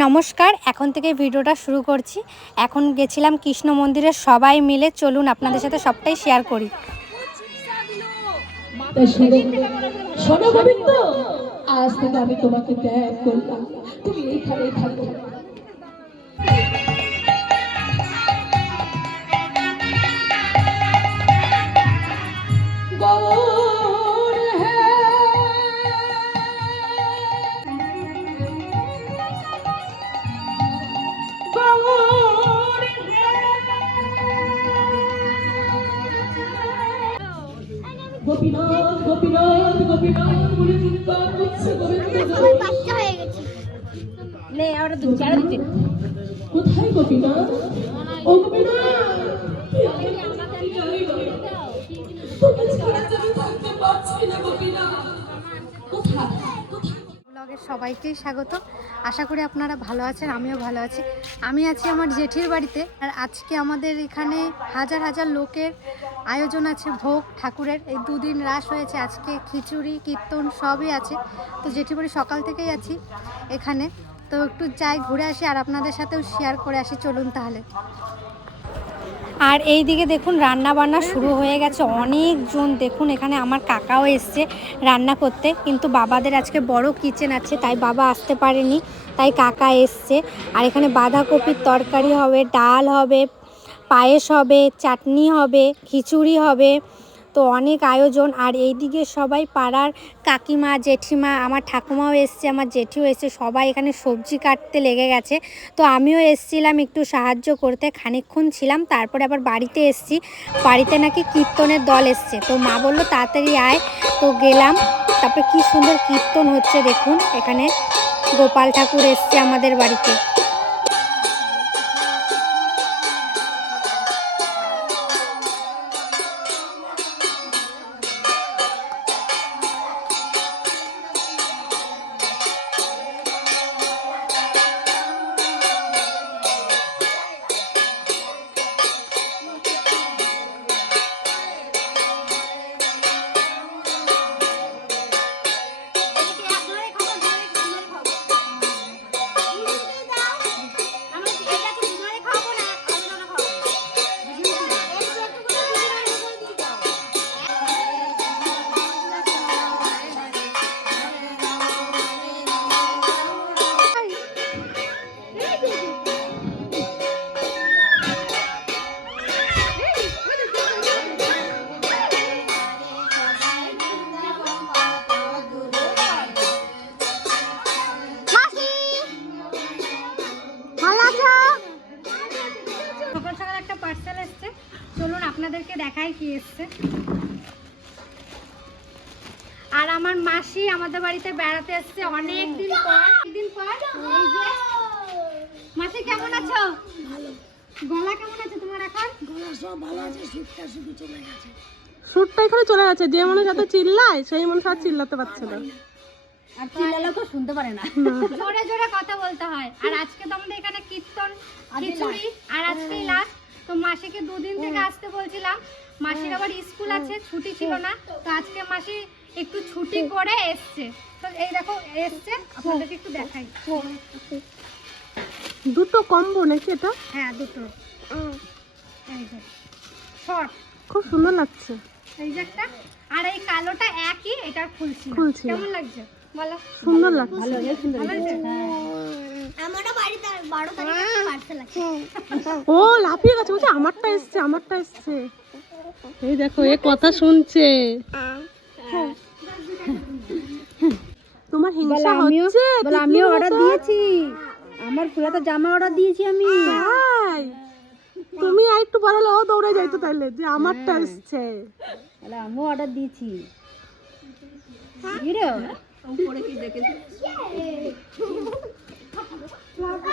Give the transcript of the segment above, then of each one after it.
নমস্কার, এখন থেকে ভিডিওটা শুরু করছি। এখন গেছিলাম কৃষ্ণ মন্দিরে, সবাই মিলে চলুন আপনাদের সাথে সবটাই শেয়ার করি। আজ থেকে আমি তোমাকে ত্যাগ করলাম। তুমি এইখানেই থাকো। গোপীনাথ বলে চিৎকার করছে কোথায় গোপীনাথ ও গোপীনাথ তোকে ছাড়া আমি থাকতে পারছি না গোপীনাথ কোথায়? কোথায়? ব্লগের সবাইকেই স্বাগত। আশা করি আপনারা ভালো আছেন, আমিও ভালো আছি। আমি আছি আমার জেঠির বাড়িতে। আর আজকে আমাদের এখানে হাজার হাজার লোকের আয়োজন আছে, ভোগ, ঠাকুরের। এই দুদিন রাস হয়েছে, আজকে খিচুড়ি, কীর্তন সবই আছে। তো জেঠির বাড়ি সকাল থেকেই আছি এখানে। তো একটু যাই, ঘুরে আসি, আর আপনাদের সাথেও শেয়ার করে আসি। চলুন তাহলে। আর এই দিকে দেখুন রান্না বান্না শুরু হয়ে গেছে। অনেকজন দেখুন এখানে আমার কাকাও এসছে রান্না করতে। কিন্তু বাবাদের আজকে বড় কিচেন আছে, তাই বাবা আসতে পারেনি, তাই কাকা এসছে। আর এখানে বাঁধাকপির তরকারি হবে, ডাল হবে, পায়েস হবে, চাটনি হবে, খিচুড়ি হবে। তো অনেক আয়োজন। আর এই দিকে সবাই পাড়ার কাকিমা, জেঠিমা, আমার ঠাকুমাও এসছে, আমার জেঠিও এসছে, সবাই এখানে সবজি কাটতে লেগে গেছে। তো আমিও এসছিলাম একটু সাহায্য করতে, খানিকক্ষণ ছিলাম, তারপরে আবার বাড়িতে এসছি। বাড়িতে নাকি কীর্তনের দল এসছে। তো মা বলল, তাড়াতাড়ি আয়। তো গেলাম। তারপরে কি সুন্দর কীর্তন হচ্ছে, দেখুন, এখানে গোপাল ঠাকুর এসছে আমাদের বাড়িতে। আপনাদেরকে দেখাই কি এসছে। আর আমার মাসি আমাদের বাড়িতে বেড়াতে এসছে অনেক দিন পর। দিন পর? এই যে। মাসি কেমন আছো? গলা কেমন আছে তোমার এখন? গলা সব ভালো আছে সুরটা এখানে চলে গেছে যে মানুষ এত চিল্লায় সেই মানুষ আর চিল্লাতে পারছে না। আর চিল্লালে তো শুনতে পারে না। জোরে জোরে কথা বলতে হয়। আর আজকে তো আমাদের এখানে কীর্তন খিচুড়ি আর আজকে লাস্ট তো মাসিকে দুদিন থেকে আসতে বলছিলাম। মাসির আবার স্কুল আছে ছুটি ছিল না তো আজকে মাসি একটু ছুটি করে এসছে। তো এই দেখো এসছে। আপনাদেরকে একটু দেখাই। দুটো কম্বো নাকি এটা? হ্যাঁ দুটো। এই যে শর্ট খুব সুন্দর লাগছে। এই যে একটা আর এই কালোটা একই এটা খুলছি। কেমন লাগছে? বলো। সুন্দর লাগছে। ভালো লাগছে? পার্সেল আছে। ও লাফিয়ে গেছে বলছে আমারটা এসছে আমারটা এসছে। এই দেখো এ কথা শুনছে। তোমার হিংসা হচ্ছে বলে আমিও অর্ডার দিয়েছি। আমার ফুলাতে জামা অর্ডার দিয়েছি আমি? তুমি আর একটু বড় হলে ও দৌড়ে যাইতো তাইলে যে আমারটা এসছে। বলে আমিও অর্ডার দিয়েছি।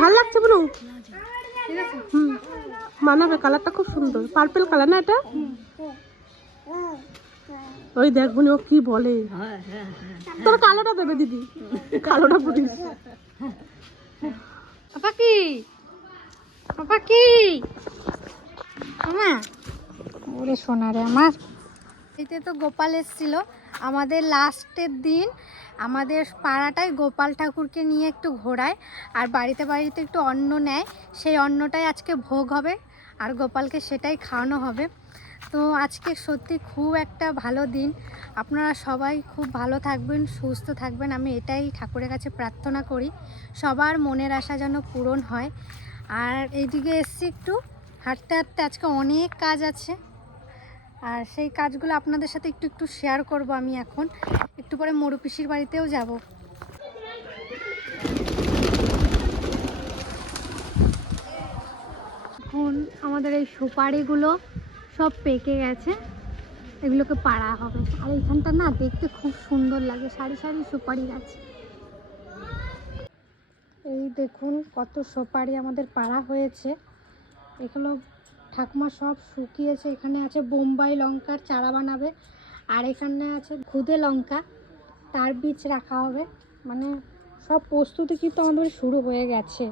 ভালো লাগছে বলু হুম মানাবে কালারটা খুব সুন্দর। পার্পল কালার না এটা? ওই দেখ বোন ও কি বলে। তোর কালোটা দেবে দিদি। কালোটা পরিস পাপা কি? পাপা কি? আমা? ওরে সোনা রে আমার। এতে তো গোপাল এসেছিল। আমাদের লাস্টের দিন আমাদের পাড়াটাই গোপাল ঠাকুরকে নিয়ে একটু ঘোরায়, আর বাড়িতে বাড়িতে একটু অন্ন নেয়। সেই অন্নটাই আজকে ভোগ হবে, আর গোপালকে সেটাই খাওয়ানো হবে। তো আজকে সত্যি খুব একটা ভালো দিন। আপনারা সবাই খুব ভালো থাকবেন, সুস্থ থাকবেন। আমি এটাই ঠাকুরের কাছে প্রার্থনা করি, সবার মনের আশা যেন পূরণ হয়। আর এইদিকে এসছি একটু, হাঁটতে হাঁটতে আজকে অনেক কাজ আছে। আর সেই কাজগুলো আপনাদের সাথে একটু একটু শেয়ার করব আমি এখন। একটু পরে মরু পিসির বাড়িতেও যাব। এখন আমাদের এই সুপারিগুলো সব পেকে গেছে। এগুলোকে পাড়া হবে। আর এইখানটা না দেখতে খুব সুন্দর লাগে। সারি সারি সুপারি গাছ। এই দেখুন কত সুপারি আমাদের পাড়া হয়েছে। এগুলো ঠাকুমা সব শুকিয়েছে। এখানে আছে বোম্বাই লঙ্কার চারা বানাবে। আর এখানে আছে খুদে লঙ্কা। তার বীজ রাখা হবে। মানে সব প্রস্তুতি কিন্তু আমাদের শুরু হয়ে গেছে।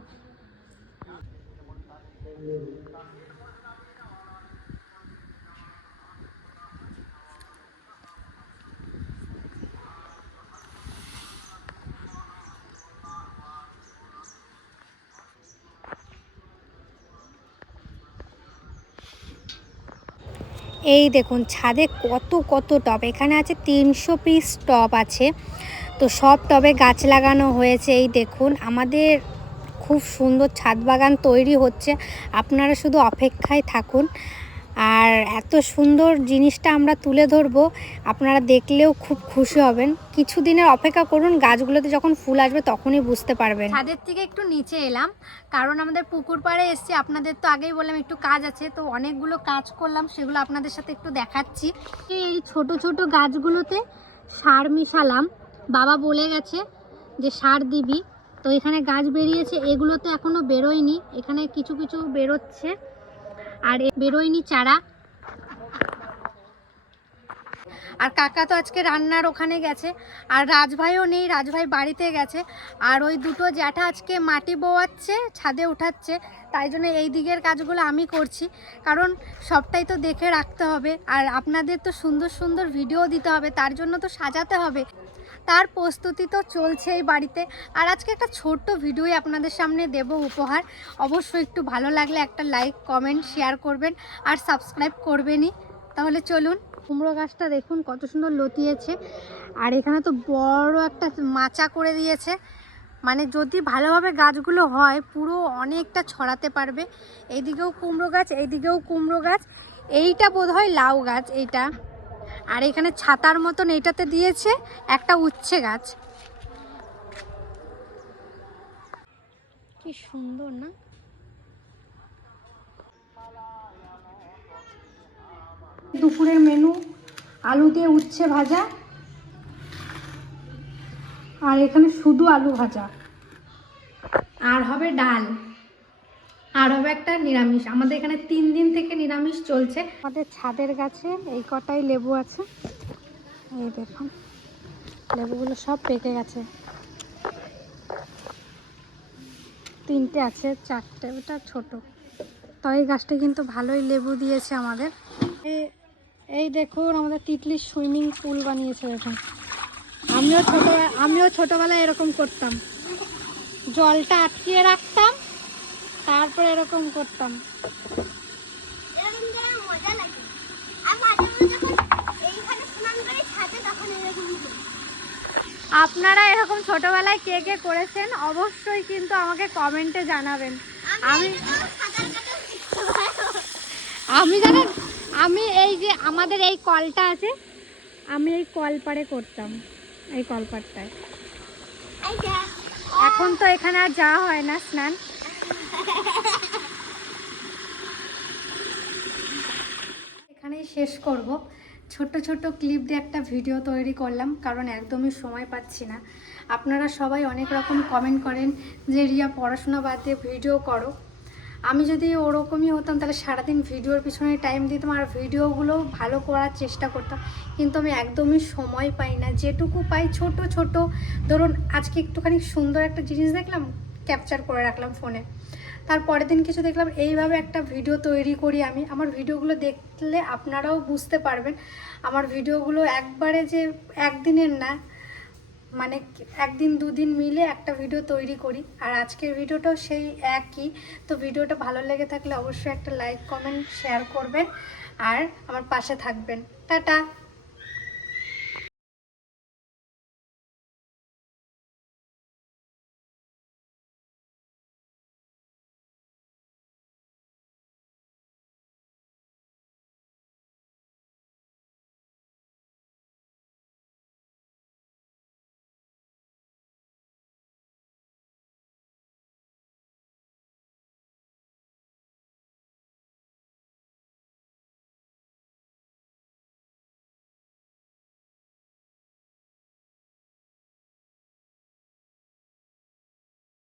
এই দেখুন, ছাদে কত কত টব। এখানে আছে তিনশো পিস টব আছে। তো সব টবে গাছ লাগানো হয়েছে, এই দেখুন। আমাদের খুব সুন্দর ছাদ বাগান তৈরি হচ্ছে। আপনারা শুধু অপেক্ষায় থাকুন। আর এত সুন্দর জিনিসটা আমরা তুলে ধরবো, আপনারা দেখলেও খুব খুশি হবেন। কিছু কিছুদিনের অপেক্ষা করুন, গাছগুলোতে যখন ফুল আসবে তখনই বুঝতে পারবেন। ছাদের থেকে একটু নিচে এলাম, কারণ আমাদের পুকুর পাড়ে এসছি, আপনাদের তো আগেই বললাম একটু কাজ আছে, তো অনেকগুলো কাজ করলাম, সেগুলো আপনাদের সাথে একটু দেখাচ্ছি। এই ছোট ছোট গাছগুলোতে সার মিশালাম, বাবা বলে গেছে যে সার দিবি, তো এখানে গাছ বেরিয়েছে, এগুলো তো এখনও বেরোয়নি, এখানে কিছু কিছু বেরোচ্ছে। আর বেরোয়নি চারা। আর কাকা তো আজকে রান্নার ওখানে গেছে। আর রাজভাইও নেই, রাজভাই বাড়িতে গেছে। আর ওই দুটো জ্যাঠা আজকে মাটি বোয়াচ্ছে, ছাদে উঠাচ্ছে। তাই জন্য এই দিকের কাজগুলো আমি করছি। কারণ সবটাই তো দেখে রাখতে হবে। আর আপনাদের তো সুন্দর সুন্দর ভিডিও দিতে হবে। তার জন্য তো সাজাতে হবে। তার প্রস্তুতি তো চলছে এই বাড়িতে। আর আজকে একটা ছোট্ট ভিডিওই আপনাদের সামনে দেব উপহার। অবশ্যই একটু ভালো লাগলে একটা লাইক, কমেন্ট, শেয়ার করবেন আর সাবস্ক্রাইব করবেনই। তাহলে চলুন, কুমড়ো গাছটা দেখুন কত সুন্দর লতিয়েছে। আর এখানে তো বড় একটা মাচা করে দিয়েছে। মানে যদি ভালোভাবে গাছগুলো হয়, পুরো অনেকটা ছড়াতে পারবে। এইদিকেও কুমড়ো গাছ, এইদিকেও কুমড়ো গাছ। এইটা বোধহয় লাউ গাছ, এইটা। আর এখানে ছাতার মতন এটাতে দিয়েছে একটা উচ্ছে গাছ। কি সুন্দর, না? দুপুরের মেনু, আলু দিয়ে উচ্ছে ভাজা। আর এখানে শুধু আলু ভাজা। আর হবে ডাল। আর হবে একটা নিরামিষ। আমাদের এখানে তিন দিন থেকে নিরামিষ চলছে। আমাদের ছাদের গাছে এই কটাই লেবু আছে। এই দেখুন, লেবুগুলো সব পেকে গেছে। তিনটে আছে, চারটে ওটা ছোট। তো এই গাছটা কিন্তু ভালোই লেবু দিয়েছে আমাদের। এই দেখুন, আমাদের তিতলির সুইমিং পুল বানিয়েছে দেখুন। আমিও ছোট, আমিও ছোটবেলায় এরকম করতাম। জলটা আটকিয়ে রাখতাম তারপরে এরকম করতাম। আপনারা এরকম ছোটবেলায় কে কে করেছেন অবশ্যই কিন্তু আমাকে কমেন্টে জানাবেন। আমি। আমি জানেন আমি এই যে আমাদের এই কলটা আছে আমি এই কল পাড়ে করতাম এই কলপাড়টায় এখন তো এখানে আর যাওয়া হয় না স্নান। এখানেই শেষ করব। ছোট ছোট ক্লিপ দিয়ে একটা ভিডিও তৈরি করলাম, কারণ একদমই সময় পাচ্ছি না। আপনারা সবাই অনেক রকম কমেন্ট করেন যে, রিয়া, পড়াশোনা বাদ দিয়ে ভিডিও করো। আমি যদি ওরকমই হতাম, তাহলে সারাদিন ভিডিওর পিছনে টাইম দিতাম আর ভিডিওগুলো ভালো করার চেষ্টা করতাম। কিন্তু আমি একদমই সময় পাই না। যেটুকু পাই ছোট ছোট। ধরুন, আজকে একটুখানি সুন্দর একটা জিনিস দেখলাম ক্যাপচার করে রাখলাম ফোনে তার পরের দিন কিছু দেখলাম, এইভাবে একটা ভিডিও তৈরি করি আমি। আমার ভিডিওগুলো দেখলে আপনারাও বুঝতে পারবেন। আমার ভিডিওগুলো একবারে যে একদিনের না মানে একদিন, দুদিন মিলে একটা ভিডিও তৈরি করি। আর আজকের ভিডিওটাও সেই একই। তো ভিডিওটা ভালো লেগে থাকলে অবশ্যই একটা লাইক কমেন্ট শেয়ার করবেন। আর আমার পাশে থাকবেন। টাটা!